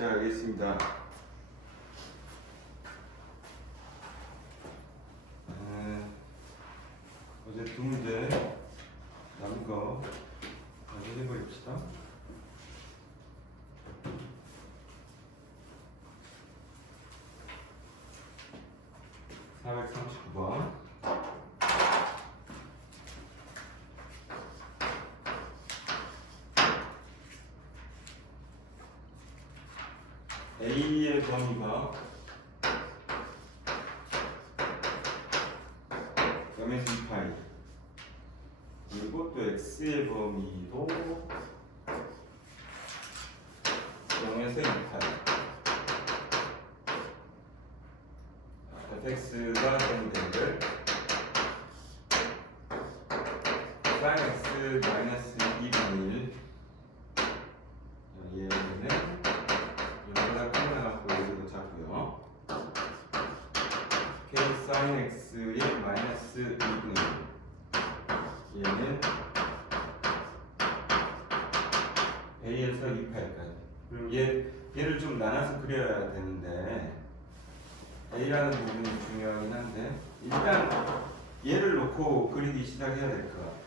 시작하겠습니다. 어제 두 문제 남은 거 먼저 해버립시다. (439번) A의 범위가 0에서 2파이, 그리고 또 X의 범위도 0에서 2파이. fx가 되는데 sin x 마이너스 2분의 1, 얘는 여기다 끝나갖고 여기도 자고요. k sin x의 마이너스 2분의 1, 얘는 a에서 2파이까지. 그럼 얘를 좀 나눠서 그려야 되는데 A라는 부분이 중요하긴 한데 일단 얘를 놓고 그리기 시작해야 될 것 같아.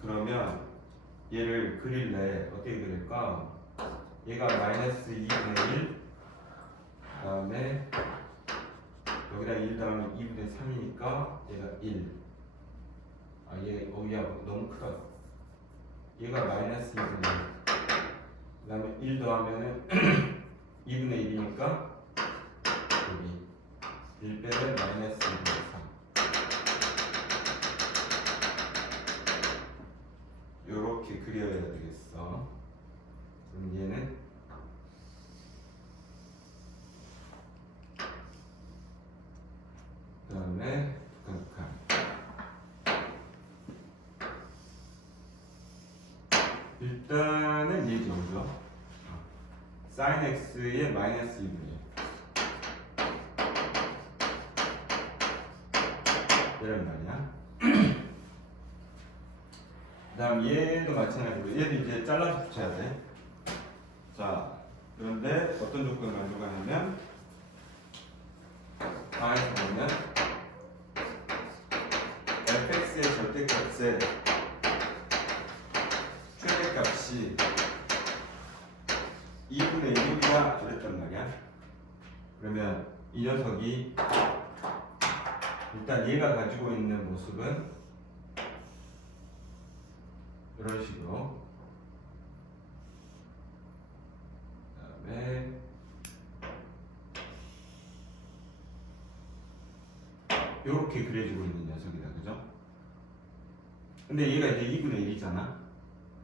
그러면 얘를 그릴래 어떻게 그릴까? 얘가 마이너스 2분의 1, 그 다음에 여기다 1 다음에 2분의 3이니까 얘가 1. 얘 너무 크다. 얘가 마이너스 2분의 1. 그 다음에 1 더하면은 2분의 1이니까 여기 1 빼면 마이너스 2분의 3. 요렇게 그려야 되겠어. 그럼 얘는 그 다음에 북한 일단은 얘죠, 그죠? sin x의 마이너스 2분의 1 이런 말이야. 그 다음 얘도 마찬가지로 얘도 이제 잘라서 붙여야 돼. 자, 그런데 어떤 조건을 만족하냐면 방에서 보면 fx의 절대값의 최대값이 2분의 1이다 그랬단 말이야. 그러면 이 녀석이 일단 얘가 가지고 있는 모습은 이런 식으로, 그 다음에 이렇게 그려지고 있는 녀석이다, 그죠? 근데 얘가 이제 2분의 1이잖아.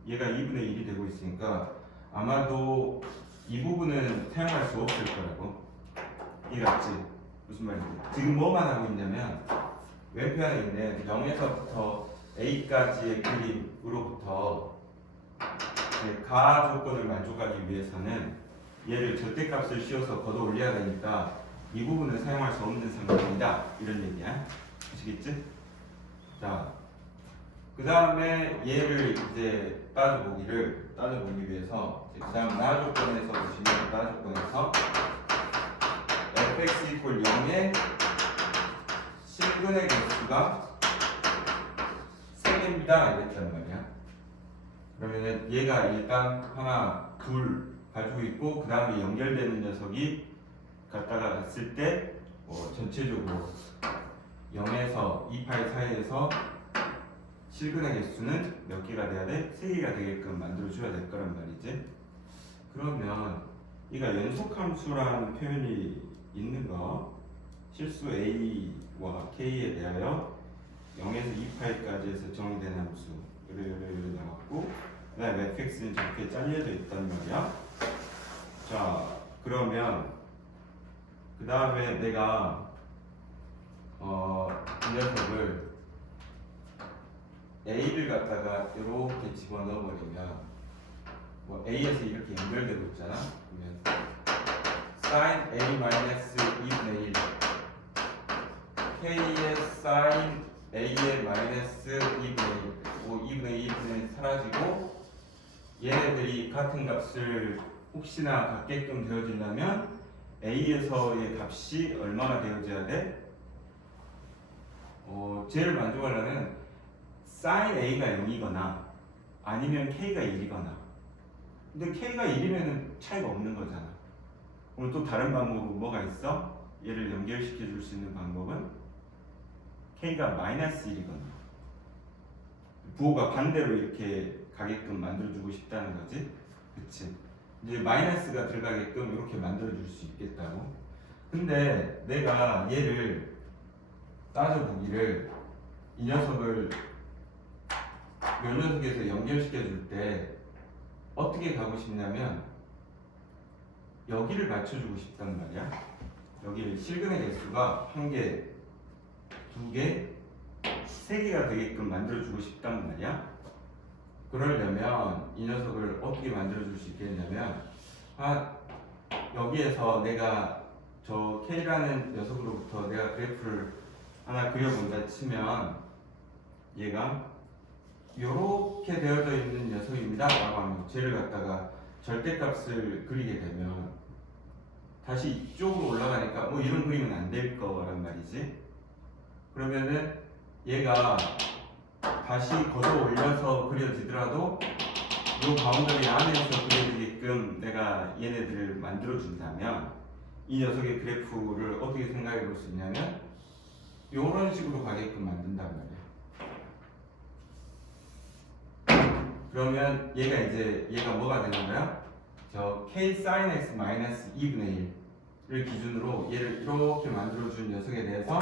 얘가 2분의 1이 되고 있으니까 아마도 이 부분은 사용할 수 없을 거라고. 이해갔지? 무슨 말인지. 지금 뭐만 하고 있냐면 왼편에 있는 0에서부터 A까지의 그림으로부터 가 조건을 만족하기 위해서는 얘를 절대값을 씌워서 걷어 올려야 되니까 이 부분을 사용할 수 없는 상황이다, 이런 얘기야. 아시겠지? 자, 그 다음에 얘를 이제 따져보기 위해서 그 다음 나 조건에서 보시면 나 조건에서 fx 이퀄 0의 실근의 개수가 3개입니다 이랬단 말이야. 그러면 얘가 일단 하나, 둘 가지고 있고 그 다음에 연결되는 녀석이 갖다가 갔을 때 전체적으로 0에서 2파이 사이에서 실근의 개수는 몇 개가 돼야 돼? 3개가 되게끔 만들어줘야 될 거란 말이지. 그러면 얘가 연속함수라는 표현이 있는 거, 실수 a와 k에 대하여 0에서 2파이까지 해서 정의된 함수 이렇게 나왔고, 그 다음에 fx는 저렇게 잘려져 있단 말이야. 자, 그러면 그 다음에 내가 이 녀석을 A를 갖다가 이렇게 집어넣어 버리면 A에서 이렇게 연결되고 있잖아. 그러면 sin A-2분의 1 K의 sin A의 마이너스 2분의 1 얘네들이 같은 값을 혹시나 갖게끔 되어진다면 A에서의 값이 얼마나 되어져야 돼? 쟤를 만족하려면 sin A가 0이거나 아니면 K가 1이거나. 근데 K가 1이면 차이가 없는 거잖아. 그럼 또 다른 방법은 뭐가 있어? 얘를 연결시켜 줄 수 있는 방법은 K가 마이너스 1이거나 부호가 반대로 이렇게 가게끔 만들어주고 싶다는 거지. 그치? 이제 마이너스가 들어가게끔 이렇게 만들어줄 수 있겠다고. 근데 내가 얘를 따져보기를 이 녀석을 요 녀석에서 연결시켜 줄 때 어떻게 가고 싶냐면 여기를 맞춰주고 싶단 말이야. 여기를 실근의 개수가 1개, 2개, 3개가 되게끔 만들어주고 싶단 말이야. 그러려면 이 녀석을 어떻게 만들어줄 수 있겠냐면 여기에서 내가 저 K라는 녀석으로부터 내가 그래프를 하나 그려본다 치면 얘가 이렇게 되어져 있는 녀석입니다 라고 하면 쟤를 갖다가 절대값을 그리게 되면 다시 이쪽으로 올라가니까 뭐 이런 그림은 안 될 거란 말이지. 그러면은 얘가 다시 걷어 올려서 그려지더라도 이 바운더리 안에서 그려지게끔 내가 얘네들을 만들어 준다면 이 녀석의 그래프를 어떻게 생각해 볼 수 있냐면 이런 식으로 가게끔 만든단 말이야. 그러면 얘가 뭐가 되는 거야? 저 k sin x 마이너스 2분의 1을 기준으로 얘를 이렇게 만들어준 녀석에 대해서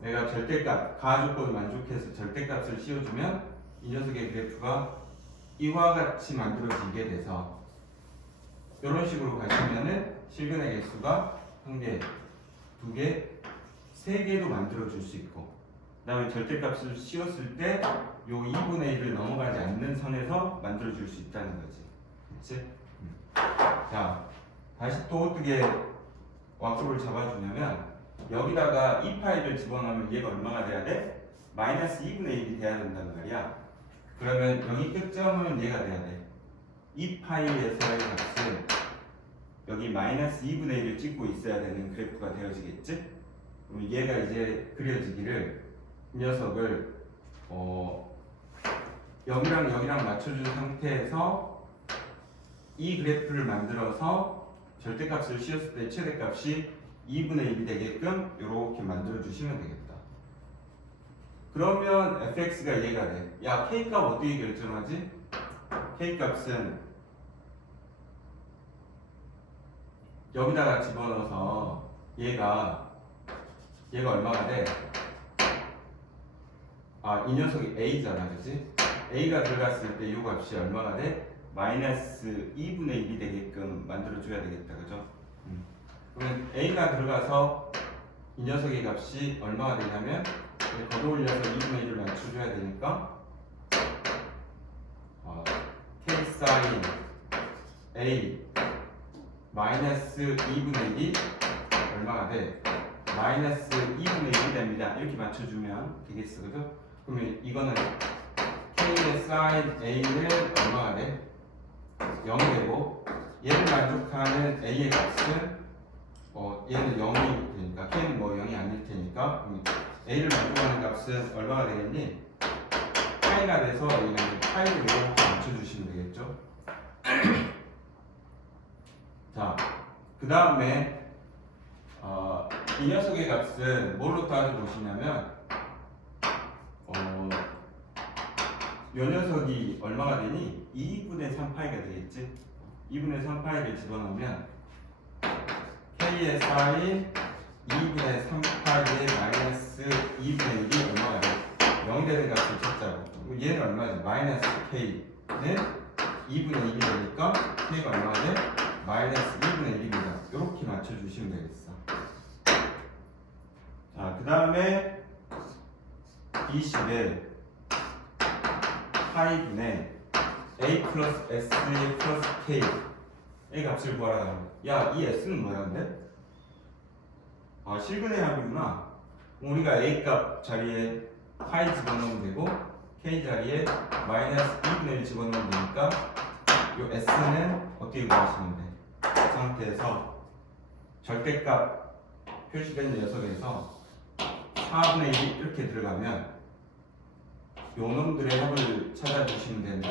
내가 절대값, 가조건을 만족해서 절대값을 씌워주면 이 녀석의 그래프가 이와 같이 만들어지게 돼서 이런 식으로 가시면은 실근의 개수가 1개, 2개, 3개도 만들어줄 수 있고 그 다음에 절대값을 씌웠을 때 요 2분의 1을 넘어가지 않는 선에서 만들어줄 수 있다는 거지. 그치? 자, 다시 또 어떻게 왁수를 잡아주냐면 여기다가 이 파이를 집어넣으면 얘가 얼마가 돼야 돼? 마이너스 2분의 1이 돼야 된단 말이야. 그러면 여기 끝점은 얘가 돼야 돼. 이 파이에서의 값은 여기 마이너스 2분의 1을 찍고 있어야 되는 그래프가 되어지겠지? 그럼 얘가 이제 그려지기를 이 녀석을 여기랑 여기랑 맞춰준 상태에서 이 그래프를 만들어서 절대값을 씌웠을 때 최대값이 2분의 1이 되게끔 이렇게 만들어 주시면 되겠다. 그러면 fx가 얘가 돼. 야, k값 어떻게 결정하지? k값은 여기다가 집어넣어서 얘가 얼마가 돼? 이 녀석이 a잖아, 그치? a가 들어갔을 때 이 값이 얼마가 돼? 마이너스 2분의 1이 되게끔 만들어줘야 되겠다, 그죠? 그러면 a가 들어가서 이 녀석의 값이 얼마가 되냐면 걷어올려서 2분의 1을 맞춰줘야 되니까 k sin a 마이너스 2분의 1이 얼마가 돼? 마이너스 2분의 1이 됩니다. 이렇게 맞춰주면 되겠어, 그죠? 그러면 이거는 k의 sin a는 얼마가 돼? 0이 되고 얘를 만족하는 a의 값은 얘는 0이 되니까 k는 뭐 0이 아닐 테니까 a를 만족하는 값은 얼마가 되겠니? 파이가 돼서 얘는 파이를 이렇게 맞춰주시면 되겠죠. 자, 그 다음에 이 녀석의 값은 뭘로 따져보시냐면 이 녀석이 얼마가 되니? 2분의 3파이가 되겠지? 2분의 3파이를 집어넣으면 k의 sin 2분의 3파이의 마이너스 2분의 1이 얼마가 돼? 0이 되는 값을 찾자고. 얘는 얼마지? 마이너스 k는 2분의 1이 되니까 k가 얼마가 돼? 마이너스 2분의 1입니다. 이렇게 맞춰주시면 되겠어. 자, 그 다음에 B10에 파이분의 a 플러스 s 플러스 k의 값을 구하라. 야, 이 s는 뭐야 근데? 실근의 합이구나. 우리가 a 값 자리에 파이 집어넣으면 되고 k 자리에 마이너스 2분의 1 집어넣으면 되니까 요 S는 어떻게 구하시면 돼? 그 상태에서 절대값 표시된 녀석에서 4분의 1 이렇게 들어가면 요 놈들의 합을 찾아주시면 된다.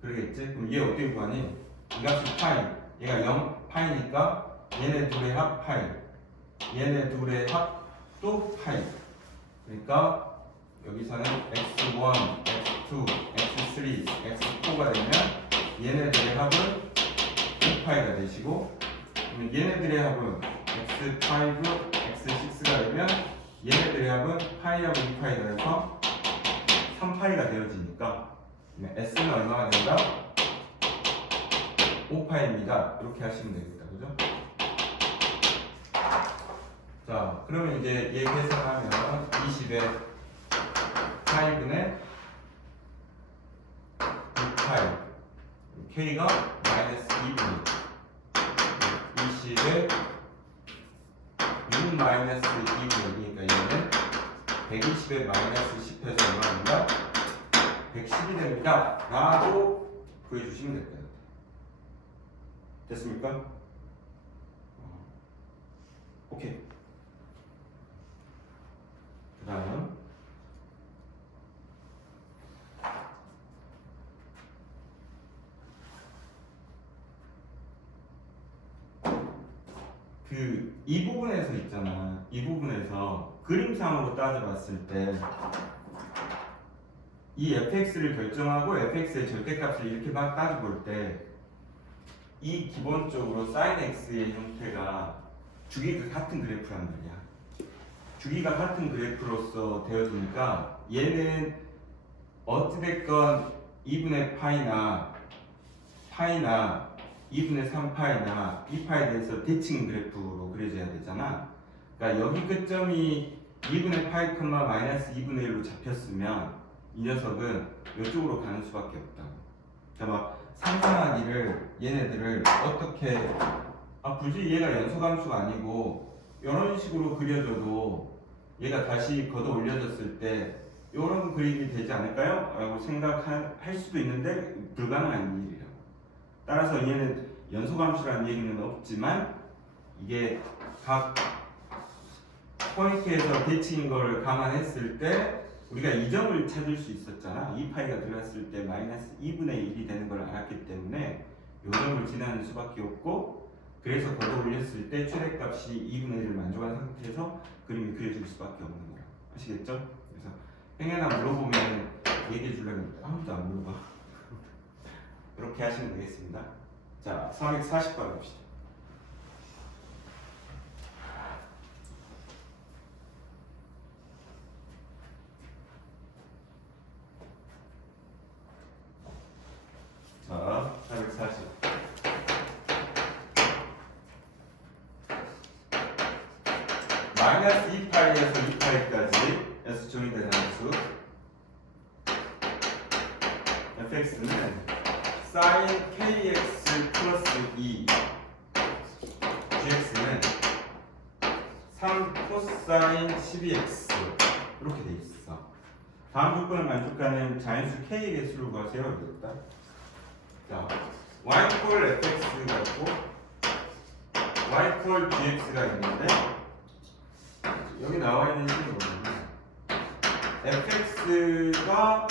그러겠지? 그럼 얘 어떻게 구하니? 이 값이 파이, 얘가 0 파이니까 얘네 둘의 합 파이, 얘네 둘의 합도 파이. 그러니까 여기서는 x1, x2, x3, x4가 되면 얘네들의 합은 2파이가 되시고, 그러면 얘네들의 합은 x5, x6가 되면 얘네들의 합은 파이하고 2파이가 돼서 3파이가 되어지니까 S는 얼마가 된다? 5파이입니다. 이렇게 하시면 되겠다. 그죠? 자, 그러면 이제 얘 계산하면 20에 8분의 6파이 K가 마이너스 2분의 20에 6 마이너스 2분의 2니까 얘는 120에 마이너스 10해서 얼마입니다? 110이 됩니다. 라고 구해주시면 될 거예요. 됐습니까? 오케이. 그 다음 이 부분에서 있잖아. 이 부분에서 그림상으로 따져봤을 때 이 fx를 결정하고 fx의 절대값을 이렇게 막 따져볼 때 이 기본적으로 sin x의 형태가 주기가 같은 그래프란 말이야. 주기가 같은 그래프로서 되어지니까 얘는 어찌됐건 2분의 파이나 2분의 3파이나 2파이에 대해서 대칭 그래프로 그려져야 되잖아. 그러니까 여기 끝점이 2분의 파이 컴마 마이너스 2분의 1로 잡혔으면 이 녀석은 이쪽으로 가는 수밖에 없다고. 그러니까 막 상상하기를 얘네들을 어떻게 굳이 얘가 연소함수가 아니고 이런 식으로 그려줘도 얘가 다시 걷어 올려졌을 때 이런 그림이 되지 않을까요? 라고 생각할 수도 있는데 불가능한 일이라고. 따라서 얘는 연소함수라는 얘기는 없지만 이게 각 포인트에서 대칭인 걸 감안했을 때 우리가 이 점을 찾을 수 있었잖아. 2파이가 들어갔을 때 마이너스 2분의 1이 되는 걸 알았기 때문에 이 점을 지나는 수밖에 없고, 그래서 걷어 올렸을 때 최대값이 2분의 1을 만족한 상태에서 그림이 그려질 수밖에 없는 거야. 아시겠죠? 그래서 행여나 물어보면 얘기해 주려고 했는데 아무도 안 물어봐. 이렇게 하시면 되겠습니다. 자, 440번 봅시다. 자, 440. 마이너스 2파이에서 2파이까지 S 조인된 함수 fx는 sin kx 플러스 2 gx는 3 코사인 12x 이렇게 돼 있어. 다음 조건을 만족하는 자연수 k의 개수를 구하세요. 이렇다. 자, y 콜 fx가 있고 y 콜 gx가 있는데 여기 나와 있는 식이 뭐냐면 fx가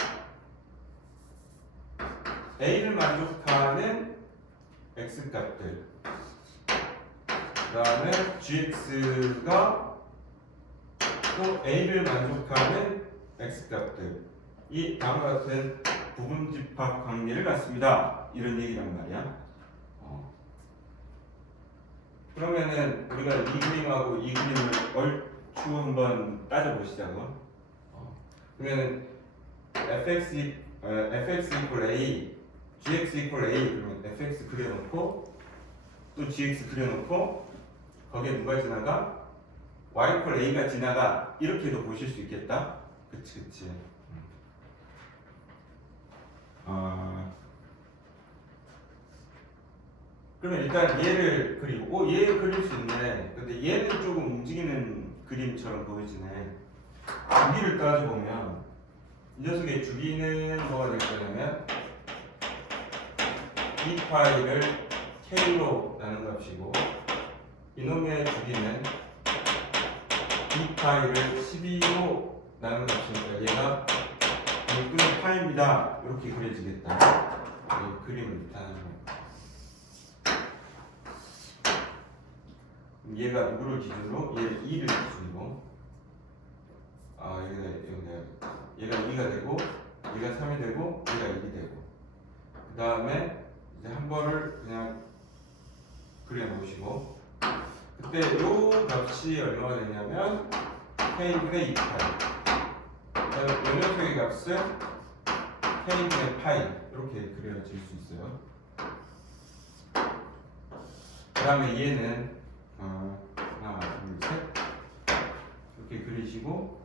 a를 만족하는 x값들, 그 다음에 gx가 또 a를 만족하는 x값들, 이 다음과 같은 부분집합 관계를 갖습니다. 이런 얘기란 말이야. 그러면은 우리가 이 그림하고 이 그림을 얼추 한번 따져보시자고. 그러면은 fx equal a, gx equal a, 그러면 fx 그려놓고 또 gx 그려놓고 거기에 누가 지나가? y equal a가 지나가. 이렇게도 보실 수 있겠다. 그치. 그러면 일단 얘를 그리고 얘를 그릴 수 있네. 근데 얘는 조금 움직이는 그림처럼 보이지네. 주기를 따져보면 이 녀석의 주기는 뭐가 될 거냐면 2파이를 K로 나눈 값이고 이놈의 주기는 2파이를 12로 나눈 값이니까 얘가 6분의 파입니다. 이렇게 그려지겠다. 이 그림을 나타내는 거예요. 얘가 누구를 기준으로? 얘 2를 기준으로. 얘가 2가 되고, 얘가 3이 되고, 얘가 1이 되고. 그 다음에 이제 한 번을 그냥 그려놓으시고, 그때 요 값이 얼마가 되냐면 K분의 2파이. 요 녀석의 값은 K분의 파이. 이렇게 그려질 수 있어요. 그 다음에 얘는 하나, 둘, 셋 이렇게 그리시고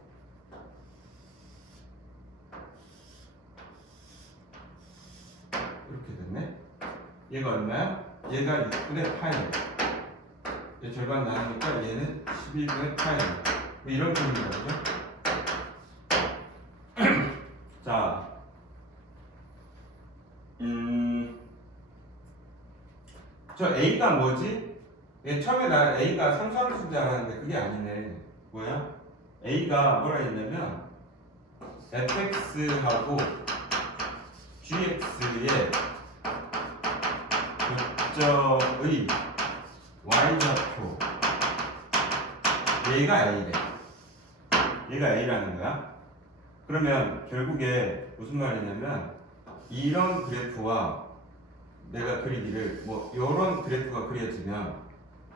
이렇게 됐네. 얘가 얼마야? 얘가 6분의 파이야. 얘 절반 나누니까 얘는 12분의 파이야. 뭐 이런 그림이다, 그죠? 자, 저 A가 뭐지? 처음에 나 A가 상수함수인 줄 알았는데 그게 아니네. 뭐야? A가 뭐라 했냐면 fx하고 gx의 교점의 y좌표 얘가 A래. 얘가 A라는 거야. 그러면 결국에 무슨 말이냐면 이런 그래프와 내가 그리기를 뭐 이런 그래프가 그려지면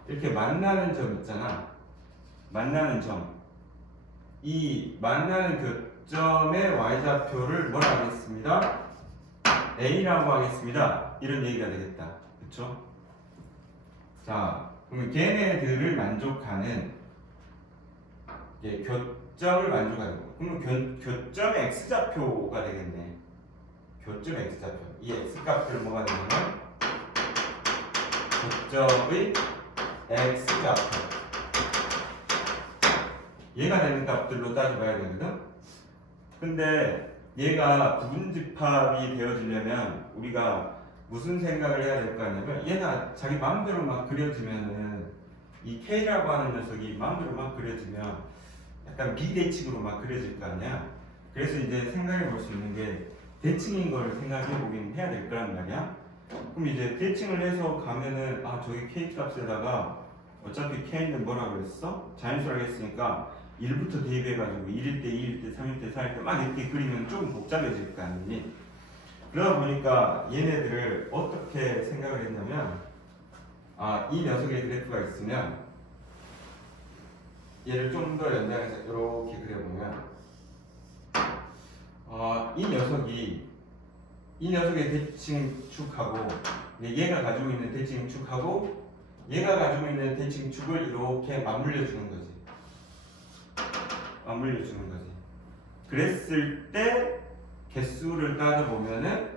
이렇게 만나는 점 있잖아. 만나는 점. 이 만나는 교점의 y좌표를 뭐라 하겠습니다? A라고 하겠습니다. 이런 얘기가 되겠다. 그쵸? 자, 그러면 걔네들을 만족하는 교점을 만족하는 거. 그러면 교점의 x좌표가 되겠네. 교점 x좌표. 이 x값들 뭐가 되냐면 교점의 x좌표. 얘가 되는 값들로 따져봐야 되거든. 근데 얘가 부분집합이 되어지려면 우리가 무슨 생각을 해야 될 거 아니냐면 얘가 자기 마음대로 막 그려지면은 이 K라고 하는 녀석이 마음대로 막 그려지면 약간 비대칭으로 막 그려질 거 아니야. 그래서 이제 생각해 볼 수 있는 게 대칭인 걸 생각해 보긴 해야 될 거란 말이야. 그럼 이제 대칭을 해서 가면은 저기 K 값에다가 어차피 K는 뭐라고 그랬어? 자연수라고 했으니까 1부터 대입해가지고 1일 때, 2일 때, 3일 때, 4일 때 막 이렇게 그리면 좀 복잡해질 거 아니니? 그러다 보니까 얘네들을 어떻게 생각을 했냐면 이 녀석의 그래프가 있으면 얘를 좀 더 연장해서 이렇게 그려보면 이 녀석의 대칭축하고 얘가 가지고 있는 대칭축하고 얘가 가지고 있는 대칭축을 이렇게 맞물려 주는 거지. 맞물려 주는 거지. 그랬을 때 개수를 따져보면은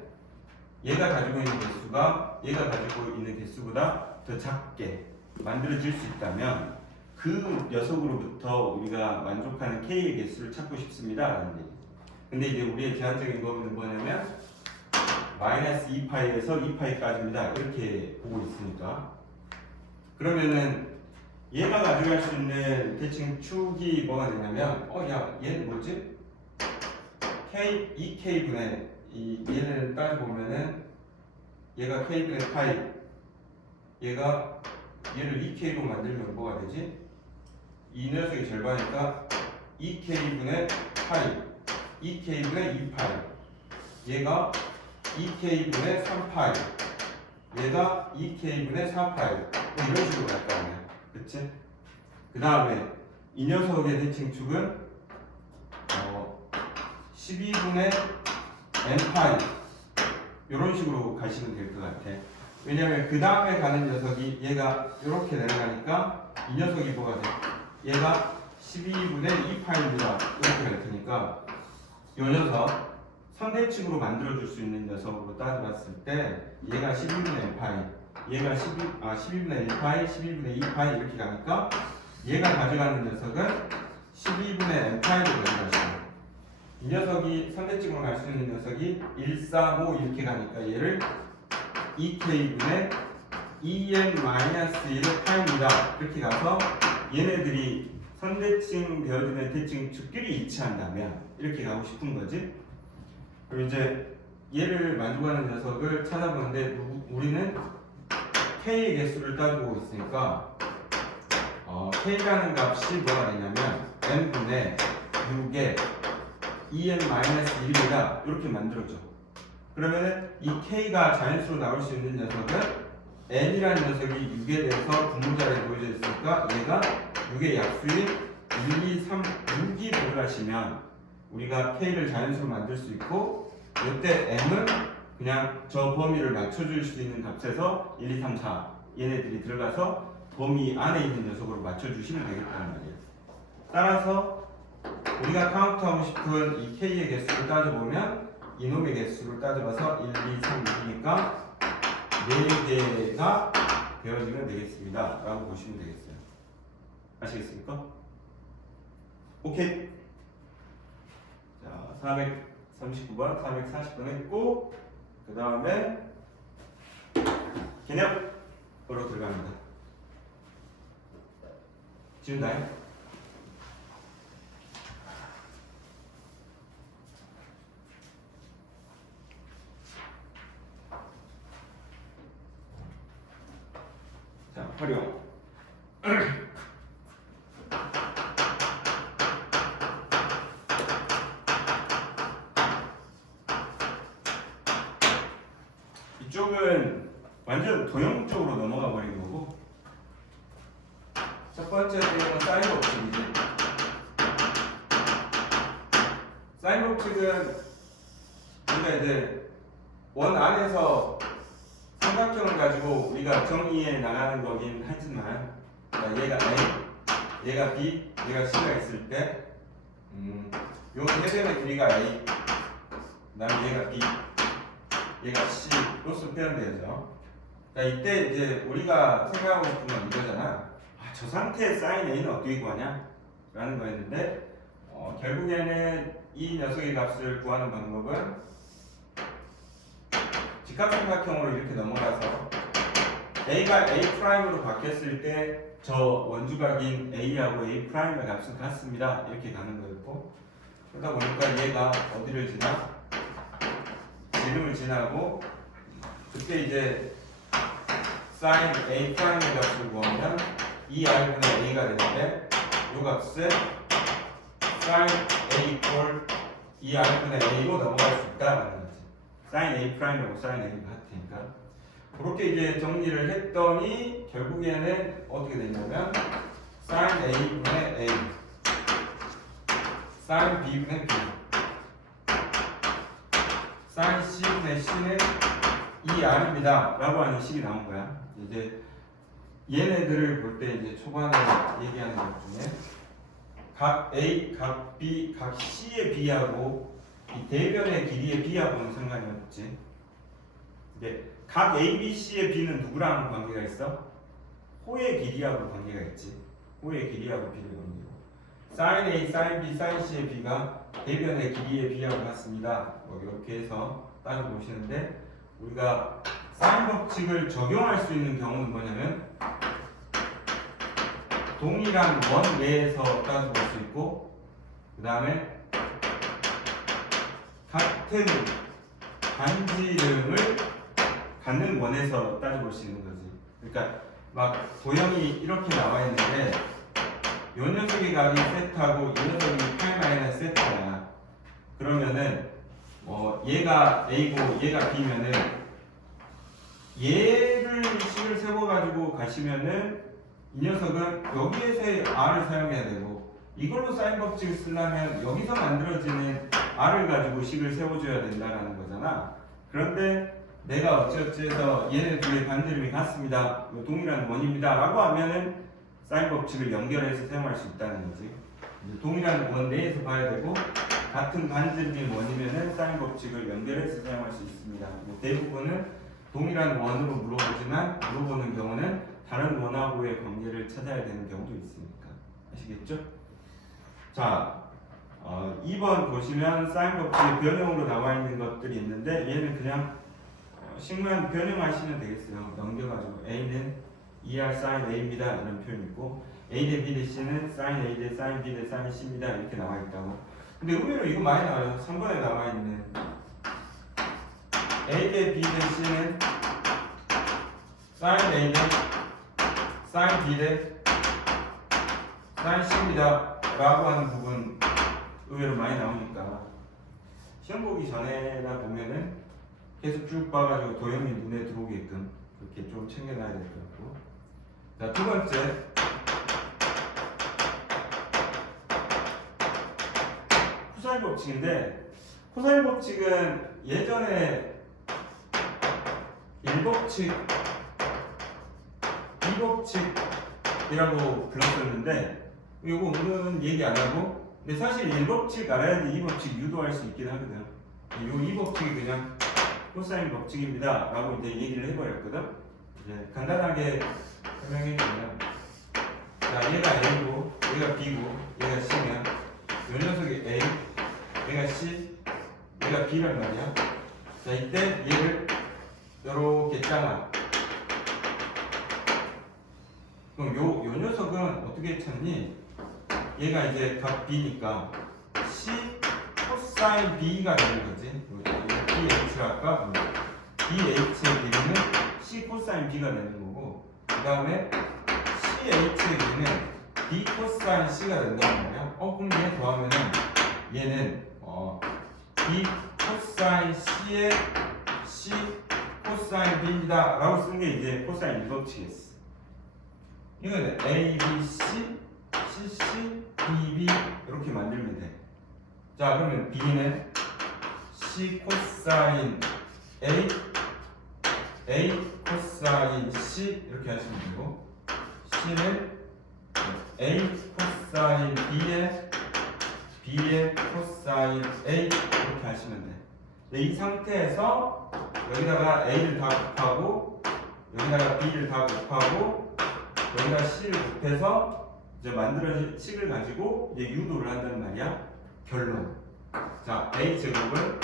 얘가 가지고 있는 개수가 얘가 가지고 있는 개수보다 더 작게 만들어질 수 있다면 그 녀석으로부터 우리가 만족하는 K의 개수를 찾고 싶습니다 라는 얘기. 근데 이제 우리의 제한적인 범위는 뭐냐면 마이너스 2파이에서 2파이까지입니다 이렇게 보고 있으니까 그러면은 얘가 가져갈 수 있는 대칭축이 뭐가 되냐면 얘는 뭐지? K, 2K분의 얘를 따져보면은 얘가 K분의 파이 얘가 얘를 2K로 만들면 뭐가 되지? 이 녀석의 절반이니까 2K분의 파이 2K분의 2파이 얘가 2K분의 3파이 얘가 2K분의 4파이 이런 식으로 갈 거 아니야. 그치? 그 다음에 이 녀석의 대칭축은 12분의 n파이 이런 식으로 가시면 될 것 같아. 왜냐면 그 다음에 가는 녀석이 얘가 이렇게 내려가니까 이 녀석이 뭐가 돼? 얘가 12분의 2파이입니다 이렇게 될 테니까 이 녀석 선대칭으로 만들어줄 수 있는 녀석으로 따져봤을 때 얘가 12분의 n파이 얘가 12분의 1파이 12분의 2파이 이렇게 가니까 얘가 가져가는 녀석은 12분의 n파이로 가져가시고 이 녀석이 선대칭으로 갈 수 있는 녀석이 1, 4, 5 이렇게 가니까 얘를 2k분의 2n-1을 파입니다. 이렇게 가서 얘네들이 선대칭 되어지는 대칭 축끼리 일치한다면 이렇게 가고 싶은 거지. 그리고 이제 얘를 만족하는 녀석을 찾아보는데 우리는 k의 개수를 따지고 있으니까 k라는 값이 뭐가 되냐면 n분의 6의 2n-1입니다. 이렇게 만들어줘. 그러면 이 k가 자연수로 나올 수 있는 녀석은 n이라는 녀석이 6에 대해서 분모자리에 놓여져 있으니까 얘가 6의 약수인 1, 2, 3, 6이 들어가시면 우리가 k를 자연수로 만들 수 있고 이때 m은 그냥 저 범위를 맞춰줄 수 있는 값에서 1, 2, 3, 4 얘네들이 들어가서 범위 안에 있는 녀석으로 맞춰주시면 되겠다는 말이에요. 따라서 우리가 카운트하고 싶은 이 k의 개수를 따져보면 이놈의 개수를 따져봐서 1, 2, 3, 6이니까 4개가 되어지면 되겠습니다. 라고 보시면 되겠어요. 아시겠습니까? 오케이. 자, 439번, 440번 했고, 그 다음에 개념으로 들어갑니다. 지운다요? 자, 활용. 이쪽은 완전 도형 쪽으로 넘어가 버린 거고, 첫 번째 도형은 사인 법칙이지. 사인 법칙은 우리가 이제 원 안에서 삼각형을 가지고 우리가 정리해 나가는 거긴 하지만, 얘가 A, 얘가 B, 얘가 C가 있을 때, 요 해변의 길이가 A, 그다음에 얘가 B, 얘가 C로서 표현되죠. 그러니까 이때 이제 우리가 생각하고 싶은 건 이거잖아. 저 상태의 사인 A는 어떻게 구하냐? 라는 거였는데, 결국에는 이 녀석의 값을 구하는 방법은 직각삼각형으로 이렇게 넘어가서 A가 A'으로 바뀌었을 때 저 원주각인 A하고 A'의 값은 같습니다. 이렇게 가는 거였고, 그러다 보니까 얘가 어디를 지나? 지름을 지나고, 그때 이제 sin A 의 값을 구하면 2R분의 A가 되는데, 이 값은 sin A equal 2R분의 A로 넘어갈 수 있다라는 거지. sin A'하고 sin A가 같으니까. 그렇게 이제 정리를 했더니 결국에는 어떻게 되냐면 sin A분의 A, sin B분의 B, sin C분의 C는 2R입니다 라고 하는 식이 나온 거야. 이제 얘네들을 볼 때 이제 초반에 얘기하는 것 중에 각 A, 각 B, 각 C의 B하고 이 대변의 길이의 B하고는 상관이 없지. 이제 각 A, B, C의 B는 누구랑 관계가 있어? 호의 길이하고 관계가 있지. 호의 길이하고 B를 관계고. sin A, sin B, sin C의 B가 대변의 길이의 B하고 같습니다. 뭐 이렇게 해서 따져보시는데, 우리가 사인 법칙을 적용할 수 있는 경우는 뭐냐면 동일한 원 내에서 따져볼 수 있고, 그 다음에 같은 반지름을 갖는 원에서 따져볼 수 있는 거지. 그러니까 막 도형이 이렇게 나와 있는데 요 녀석의 값이 세타고 이 녀석이 파이 마이너스 세타야. 그러면은 얘가 A고 얘가 B면은 얘를 식을 세워가지고 가시면은 이 녀석은 여기에서의 R을 사용해야 되고, 이걸로 사인 법칙을 쓰려면 여기서 만들어지는 R을 가지고 식을 세워줘야 된다라는 거잖아. 그런데 내가 어찌어찌해서 얘네 둘의 반지름이 같습니다, 동일한 원입니다 라고 하면은 사인 법칙을 연결해서 사용할 수 있다는 거지. 동일한 원 내에서 봐야 되고, 같은 반지름의 원이면은 사인 법칙을 연결해서 사용할 수 있습니다. 대부분은 동일한 원으로 물어보지만, 물어보는 경우는 다른 원하고의 관계를 찾아야 되는 경우도 있으니까. 아시겠죠? 자, 2번 보시면 사인 법칙의 변형으로 나와 있는 것들이 있는데 얘는 그냥 식만 변형하시면 되겠어요. 넘겨가지고 A는 2R sin A입니다 이런 표현이 있고 A 대 B 대 C는 sin A 대 sin B 대 sin C입니다 이렇게 나와 있다고. 근데 의외로 이거 많이 나와요. 3번에 나와 있는 A 대 B 대 C는 sin A 대 sin B 대 sin C입니다 라고 하는 부분 의외로 많이 나오니까 시험 보기 전에나 보면은 계속 쭉 봐가지고 도형이 눈에 들어오게끔 그렇게 좀 챙겨놔야 될 것 같고. 자, 두 번째 코사인 법칙인데 코사인 법칙은 예전에 1법칙, 2법칙이라고 불렀었는데 이거 오늘은 얘기 안 하고 근데 사실 1법칙 알아야지 2법칙 유도할 수 있긴 하거든. 이 2법칙이 그냥 코사인 법칙입니다 라고 이제 얘기를 해버렸거든. 이제 간단하게 설명해 주면 자 얘가 A고 얘가 B고 얘가 C면 이 녀석이 A 얘가 C 얘가 B란 말이야. 자 이때 얘를 요렇게 짜놔. 그럼 요 녀석은 어떻게 찾니? 얘가 이제 각 B니까 C 코사인 B가 되는 거지. BH가 아까 BH의 길이는 C 코사인 B가 되는 거고 그 다음에 CH의 길이는 B 코사인 C가 된다는 거예요. 그럼 얘 더하면은 얘는 B 코사인 C의 C 코사인 B입니다 라고 쓴 게 이제 코사인 1법칙이었어. 이거는 A, B, C, C, C, B, B 이렇게 만들면 돼. 자 그러면 B는 C 코사인 A, A 코사인 C 이렇게 하시면 되고 C는 A 코사인 B의 코사인 A 이렇게 하시면 돼. 이 상태에서 여기다가 A를 다 곱하고 여기다가 B를 다 곱하고 여기다 C를 곱해서 이제 만들어진 식을 가지고 이제 유도를 한다는 말이야. 결론. 자 A 제곱은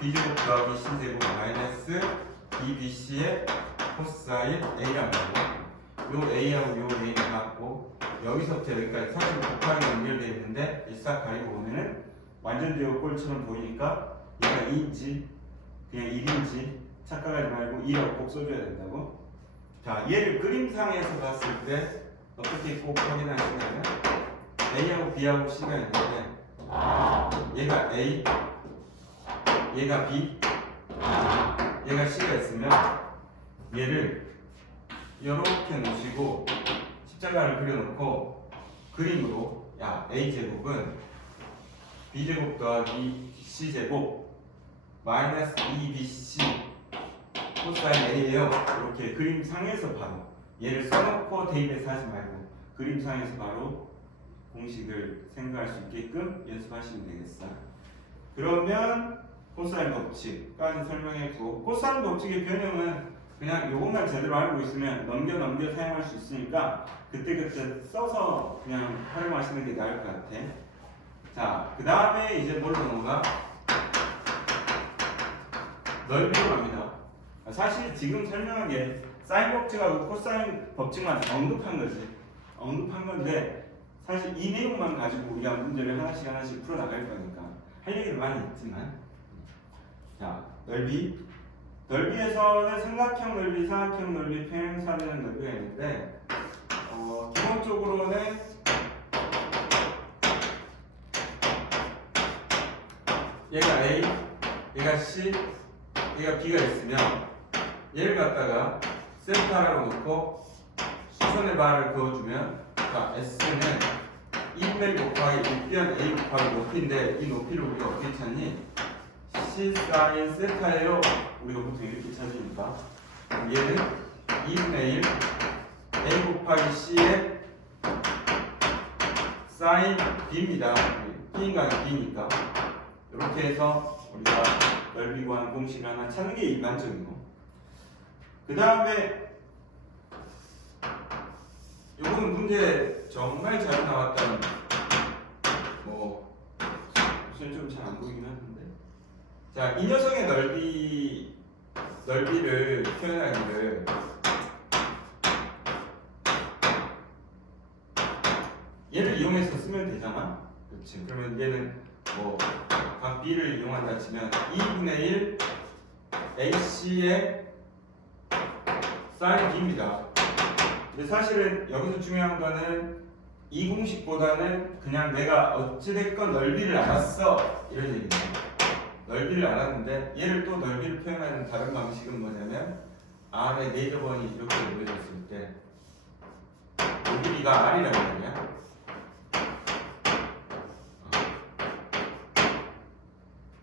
B제곱 더하기 C제곱 마이너스 2BC의 코사인 A란 말이야. 요 A하고 요 A는 같고 여기서부터 여기까지 사실 곱하기 연결되어 있는데 이 싹 가리고 보면은 완전 제곱 꼴처럼 보이니까 얘가 2인지 그냥 1인지 착각하지 말고 2라고 꼭 써줘야 된다고. 자 얘를 그림상에서 봤을 때 어떻게 꼭 확인하시냐면 A하고 B하고 C가 있는데 얘가 A 얘가 B 얘가 C가 있으면 얘를 이렇게 놓으시고 십자가를 그려놓고 그림으로 야 A제곱은 B제곱 더하기 C제곱 마이너스 2BC 코사인 A예요. 이렇게 그림상에서 바로 얘를 써놓고 대입해서 하지 말고 그림상에서 바로 공식을 생각할 수 있게끔 연습하시면 되겠어. 그러면 코사인 법칙까지 설명했고 코사인 법칙의 변형은 그냥 요것만 제대로 알고 있으면 넘겨 사용할 수 있으니까 그때그때 써서 그냥 활용하시는 게 나을 것 같아. 자, 그 다음에 이제 뭘로 넘어가? 넓이로 갑니다. 사실 지금 설명한 게 사인 법칙하고 코사인 법칙만 언급한 거지. 언급한 건데 사실 이 내용만 가지고 우리가 문제를 하나씩 풀어나갈 거니까 할 얘기는 많이 있지만 자, 넓이에서는 삼각형 넓이, 사각형 넓이, 평행사되는 넓이가 있는데 기본적으로는 얘가 A, 얘가 C, 얘가 B가 있으면 얘를 갖다가 센터라고 놓고 수선의 바를 그어주면 자, S는 2분의 1 곱하기 1변 A 곱하기 높이인데 이 높이를 우리가 어떻게 찾니? C 사인 세타예요. 우리가 보통 이렇게 찾으니까 얘는 2분의 1 A 곱하기 C의 사인 B입니다. B인가 B니까 이렇게 해서 우리가 넓이 구하는 공식을 하나 찾는 게 일반적이고 그 다음에 요거는 문제 정말 잘 나왔던 뭐 목소리 좀 잘 안 보이긴 하는데. 자, 이 녀석의 넓이를 표현하기를 얘를 이용해서 쓰면 되잖아. 그렇지. 그러면 얘는 뭐 각 B를 이용한다 치면 2분의 1 AC의 sin B입니다. 근데 사실은 여기서 중요한 거는 이 공식보다는 그냥 내가 어찌됐건 넓이를 알았어 이런 얘기입니다. 넓이를 알았는데 얘를 또 넓이를 표현하는 다른 방식은 뭐냐면 R의 네이버번이 이렇게 이루어졌을 때 이 길이가 R이라고 하냐?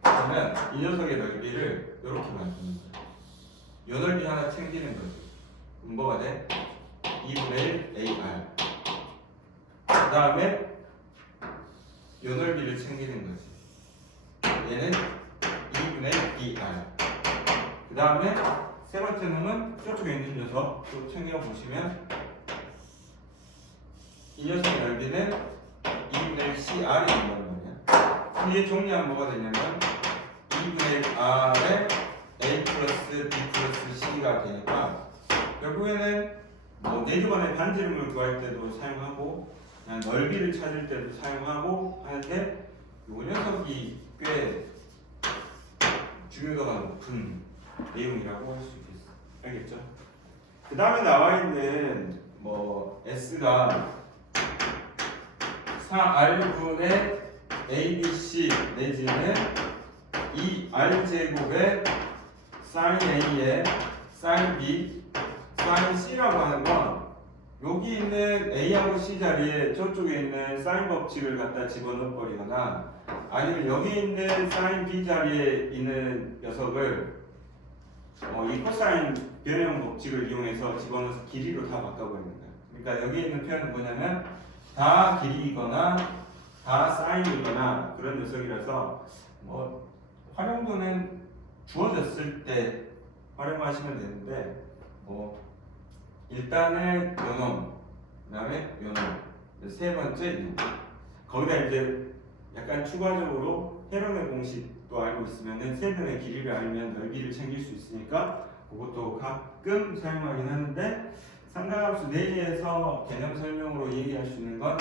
그러면 이 녀석의 넓이를 이렇게 만드는 거야. 이 넓이 하나 챙기는 거지. 그럼 뭐가 돼? 2분의 1 AR. 그 다음에 이 넓이를 챙기는 거지. 얘는 2분의 2R. 그 다음에 세 번째 놈은 저쪽에 있는 녀석 또 챙겨보시면 이 녀석의 넓이는 2분의 1 CR이 된단 말이야. 그럼 얘 정리하면 뭐가 되냐면 2분의 1 R에 A 플러스 B 플러스 C가 되니까 결국에는 뭐 네이버번의 반지름을 구할 때도 사용하고 그냥 넓이를 찾을 때도 사용하고 하는데 이 녀석이 꽤 중요도가 높은 내용이라고 할 수 있겠어. 알겠죠? 그 다음에 나와 있는 뭐 S가 4R분의 ABC 내지는 2R제곱의 sin A의 sin B, sin C라고 하는 건 여기 있는 A하고 C 자리에 저쪽에 있는 sin 법칙을 갖다 집어넣어 버리거나 아니면 여기 있는 sin B 자리에 있는 녀석을 이 코사인 변형 법칙을 이용해서 집어넣어서 길이로 다 바꿔버리는 거예요. 그러니까 여기 있는 표현은 뭐냐면 다 길이이거나 다 사인이거나 그런 녀석이라서 뭐 활용도는 주어졌을 때 활용하시면 되는데 뭐 일단은 요놈 그다음에 요놈 세 번째 이놈 거기다 이제 약간 추가적으로 헤론의 공식도 알고 있으면은 세변의 길이를 알면 넓이를 챙길 수 있으니까 그것도 가끔 사용하긴 하는데 상당함수 내에서 개념 설명으로 얘기할 수 있는 건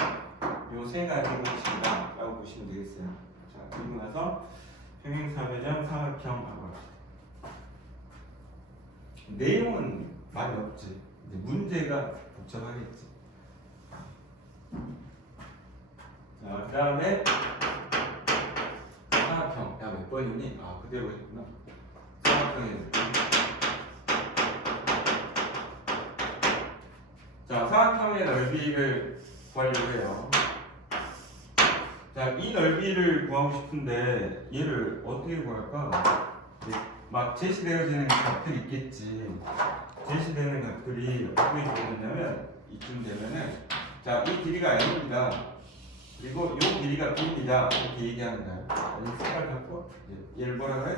요 세 가지 공식이다 라고 보시면 되겠어요. 자, 그리고 나서 평행사변형 사각형 하고 내용은 많이 없지. 이제 문제가 복잡하겠지. 자, 그 다음에 사각형. 야, 몇 번이니? 아, 그대로 했구나. 사각형이 자, 사각형의 넓이를 구하려고 해요. 자, 이 넓이를 구하고 싶은데 얘를 어떻게 구할까? 막 제시되어지는 값들이 있겠지. 제시되는 값들이 어떻게 되느냐면 이쯤 되면은 자, 이 길이가 N입니다. 그리고 이 길이가 B입니다. 이렇게 얘기하는 거야. 이 색깔 갖고 얘를 뭐라 그래?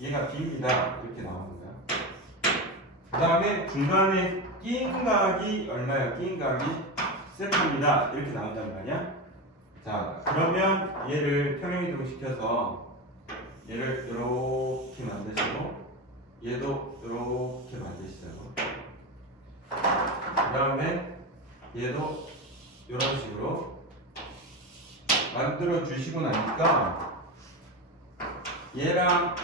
얘가 B입니다. 이렇게 나오는 거야. 그 다음에 중간에 낀 각이 얼마야? 낀 각이 세트입니다. 이렇게 나온단 말이야. 자, 그러면 얘를 평행이동시켜서 얘를 이렇게 만드시고 얘도 이렇게 만드시자고. 그 다음에 얘도 이런 식으로 만들어 주시고 나니까 얘랑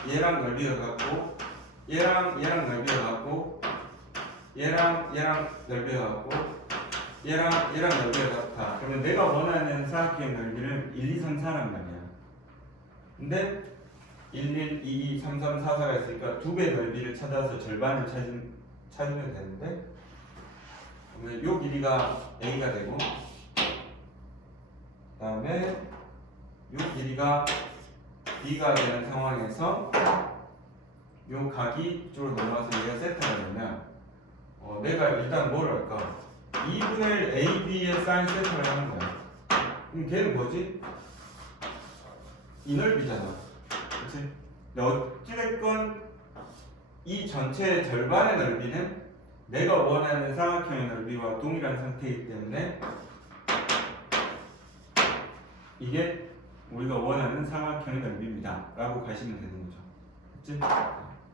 넓이가 같고 얘랑 넓이가 같고 얘랑 넓이가 같고 얘랑 넓이가 같아. 그러면 내가 원하는 사각형의 넓이는 1, 2, 3, 4란 말이야. 근데 1, 1, 2, 2, 3, 3, 4, 4가 있으니까 두 배 넓이를 찾아서 절반을 찾으면 되는데 그러면 요 길이가 A가 되고 그 다음에 요 길이가 B가 되는 상황에서 요 각이 이쪽으로 넘어와서 얘가 세타가 되면 내가 일단 뭘 할까? 2분의 1 AB의 사인 세타를 하는 거야. 그럼 걔는 뭐지? 이 넓이잖아. 그치? 근데 어찌됐건 이 전체의 절반의 넓이는 내가 원하는 사각형의 넓이와 동일한 상태이기 때문에 이게 우리가 원하는 삼각형의 넓이입니다 라고 가시면 되는 거죠. 그치?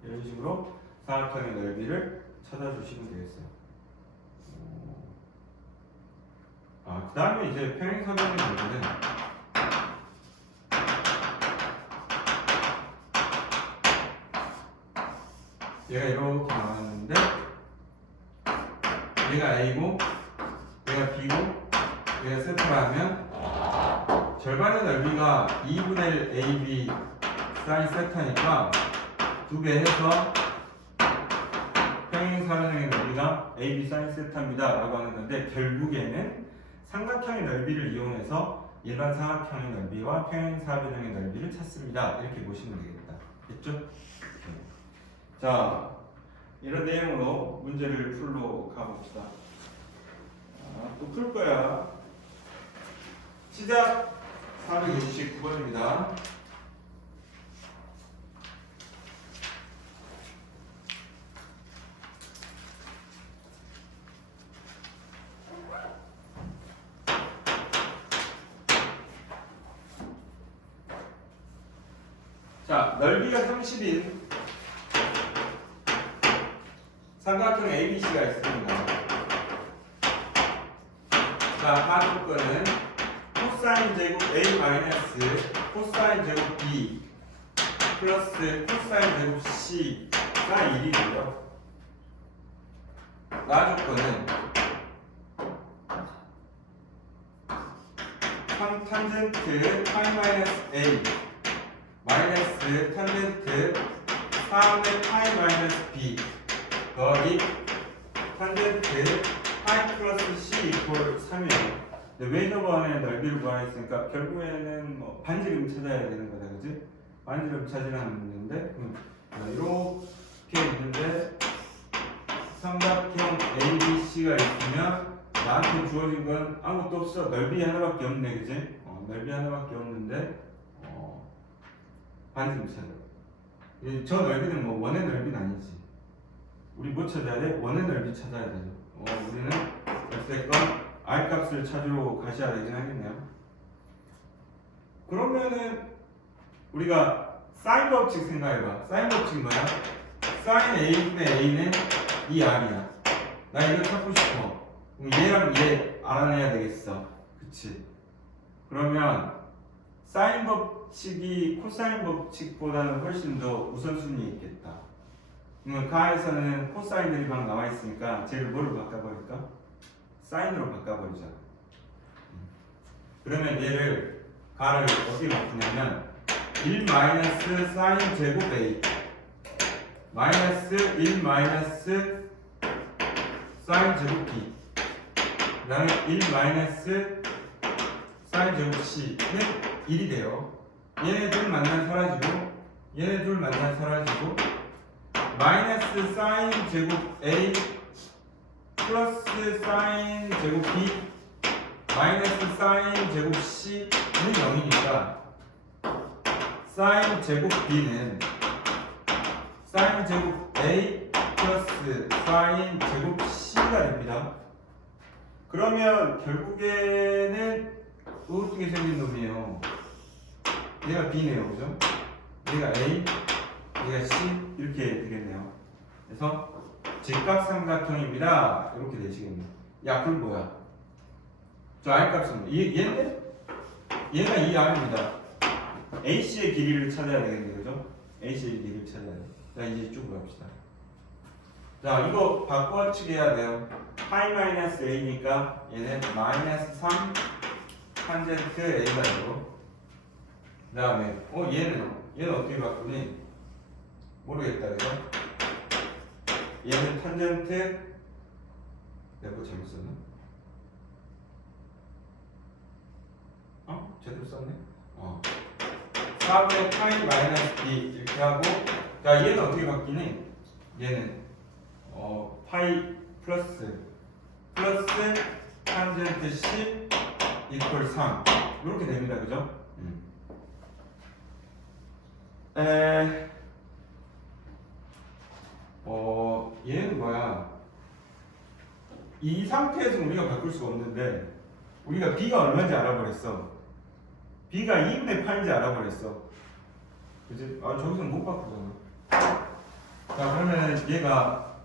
이런 식으로 삼각형의 넓이를 찾아주시면 되겠어요. 그 다음에 이제 평행사변의 넓이는 얘가 이렇게 나왔는데 얘가 A고 얘가 B고 얘가 세타라면 절반의 넓이가 2분의 1 AB 사인 세타니까 2배 해서 평행사변의 넓이가 AB 사인 세타입니다 라고 하는 건데, 결국에는 삼각형의 넓이를 이용해서 일반 삼각형의 넓이와 평행사변형의 넓이를 찾습니다. 이렇게 보시면 되겠다. 됐죠? 자, 이런 내용으로 문제를 풀러 가봅시다. 또 풀 거야. 시작 429번입니다. 자, 넓이가 30인 삼각형 ABC가 있습니다. 자, 하조건은 코사인 제곱 A 마이너스 코사인 제곱 B 플러스 코사인 제곱 C가 1이고요. 나조건은 탄젠트 파이 마이너스 A 마이너스 탄젠트 3의 파이 마이너스 B 더하기 탄젠트 파이 플러스 C 이퀄 3이에요. 왜 저번에 넓이를 구하했으니까 결국에는 뭐 반지름 찾아야 되는 거다, 그지? 반지름 찾으라는 문제인데, 이렇게 있는데 삼각형 ABC가 있으면 나한테 주어진 건 아무것도 없어. 넓이 하나밖에 없네, 그지? 넓이 하나밖에 없는데 반지름 찾아. 저 넓이는 뭐 원의 넓이는 아니지. 우리 뭐 찾아야 돼? 원의 넓이 찾아야 되죠. 우리는 어쨌건 R 값을 찾으러 가셔야 되긴 하겠네요. 그러면은 우리가 사인 법칙 생각해봐. 사인 법칙 뭐야? 사인 A분의 A는 이 R이야. 나 이거 찾고 싶어. 그럼 얘랑 얘 알아내야 되겠어. 그치? 그러면 사인 법칙이 코사인 법칙보다는 훨씬 더 우선순위에 있겠다. 그러면 가에서는 코사인들이 막 나와 있으니까 쟤를 뭐로 바꿔버릴까? 사인으로 바꿔버리잖아. 그러면 얘를 가를 어떻게 바꾸냐면 1 마이너스 사인 제곱 A 마이너스 1 마이너스 사인 제곱 B 그 다음에 1 마이너스 사인 제곱 C는 1이 돼요. 얘네들 만나 사라지고 얘네들 만나 사라지고 마이너스 사인 제곱 A 플러스 사인 제곱 B 마이너스 사인 제곱 C는 0이니까 사인 제곱 B는 사인 제곱 A 플러스 사인 제곱 C가 됩니다. 그러면 결국에는 어떻게 생긴 놈이에요? 얘가 B네요, 그죠? 얘가 A, 얘가 C 이렇게 되겠네요. 그래서 직각삼각형입니다. 이렇게 되시겠네요. 야, 그럼 뭐야? 저 R 값은 얘인데? 얘가 이 R입니다. AC의 길이를 찾아야 되겠네요, 그죠? AC의 길이를 찾아야 돼. 자, 이제 쭉 갑시다. 자, 이거 바꿔치기 해야 돼요. 파이 마이너스 A니까 얘는 마이너스 3 탄젠트 A가 되고, 그 다음에 얘는 어떻게 바꾸니? 모르겠다, 그죠? 얘는 탄젠트 내가 뭐 잘못 썼나? 제대로 썼네? 4분의 파이 마이너스 B 이렇게 하고, 자, 얘는 어떻게 바뀌니? 얘는 파이 플러스 탄젠트 C 이퀄 3 이렇게 됩니다, 그죠? 얘는 뭐야? 이 상태에서 우리가 바꿀 수가 없는데 우리가 B가 얼마인지 알아버렸어. b가 2분의 파인지 알아버렸어. 그치? 아, 저기서는 못 바꾸잖아. 자, 그러면 얘가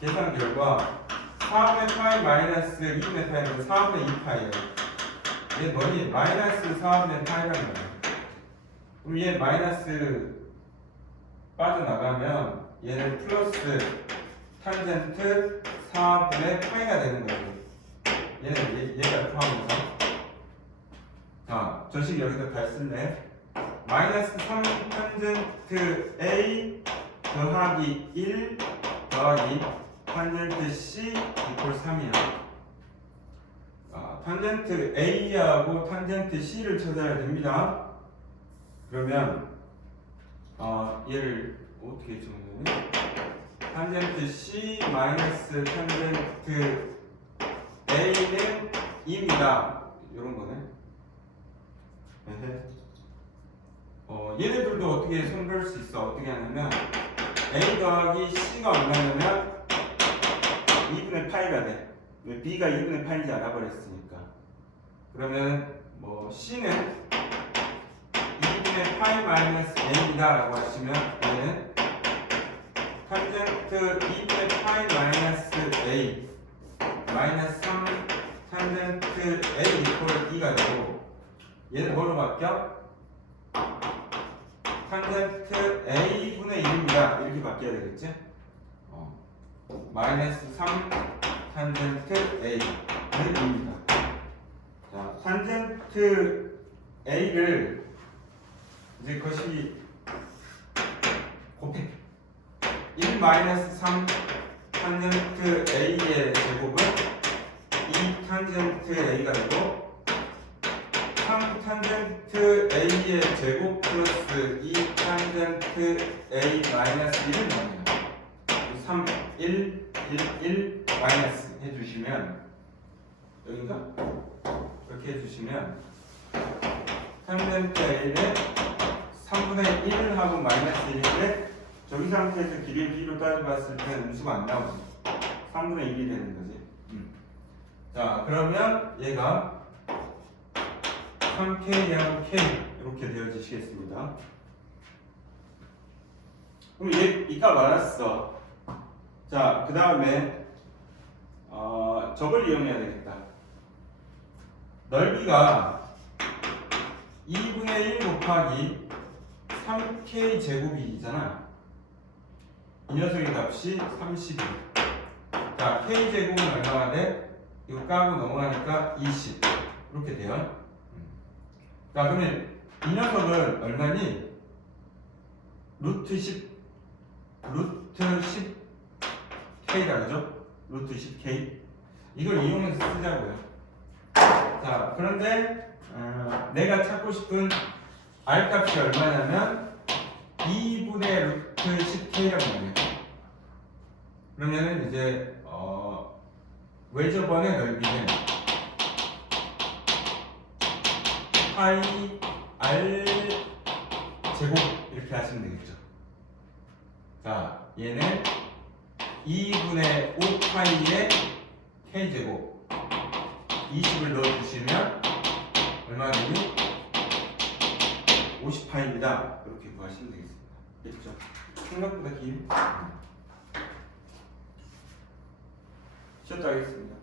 계산 결과 4분의 파이 마이너스 2분의 파이는 4분의 2파이예요. 얘 뭐니? 마이너스 4분의 파이라는 거야. 그럼 얘 마이너스 빠져나가면 얘는 플러스 탄젠트 4분의 파이가 되는 거고, 얘는 얘가 포함해서. 자, 저식 여기다 다 쓸래? 마이너스 3 탄젠트 A 더하기 1 더하기 탄젠트 C 이퀄 3이야. 탄젠트 A하고 탄젠트 C를 찾아야 됩니다. 그러면 얘를 어떻게 적느냐? 탄젠트 C 마이너스 탄젠트 A는 2입니다. 이런 거네. 얘네들도 어떻게 손볼 수 있어? 어떻게 하냐면 A 더하기 C가 얼마냐면 2분의 파이가 돼. 왜 B가 2분의 파이인지 알아버렸으니까. 그러면 뭐 C는 2분의 파이 마이너스 A입니다 라고 하시면 얘는 탄젠트 2분의 파이 마이너스 A 마이너스 3 탄젠트 A 이퀄 B가 되고, 얘는 뭐로 바뀌어? 탄젠트 A분의 1입니다. 이렇게 바뀌어야 되겠지? 마이너스 3 탄젠트 A는 2입니다. 자, 탄젠트 A를 이제 그것이 곱해. 1 마이너스 3 탄젠트 A의 제곱은 2 탄젠트 A가 되고, 3 탄젠트 A의 제곱 플러스 2 탄젠트 A 마이너스 1은 뭐예요? 3, 1, 1, 1 마이너스 해주시면, 여긴가? 이렇게 해주시면 탄젠트 A는 3분의 1을 하고 마이너스 1인데, 저기 상태에서 길이의 B로 따져봤을 때 음수가 안 나오지. 3분의 1이 되는 거지. 자, 그러면 얘가 3K, 0K 이렇게 되어지시겠습니다. 그럼 이 값 알았어. 자, 그 다음에 저걸 이용해야 되겠다. 넓이가 2분의 1 곱하기 3K 제곱이잖아. 이 녀석의 값이 32. 자, K 제곱은 얼마가 돼? 이거 까고 넘어가니까 20. 이렇게 돼요. 자, 그러면 이 녀석은 얼마니? 루트 10 K라 그죠? 루트 10K. 이걸 이용해서 쓰자고요. 자, 그런데 내가 찾고 싶은 R 값이 얼마냐면 2분의 루트 10K라고 하네요. 그러면은 이제 외접원의 넓이는 파이 R 제곱 이렇게 하시면 되겠죠. 자, 얘는 2분의 5파이의 K 제곱 20을 넣어주시면 얼마 되니? 50파이입니다. 이렇게 구하시면 되겠습니다. 됐죠? 생각보다 긴. 쉬었다 하겠습니다.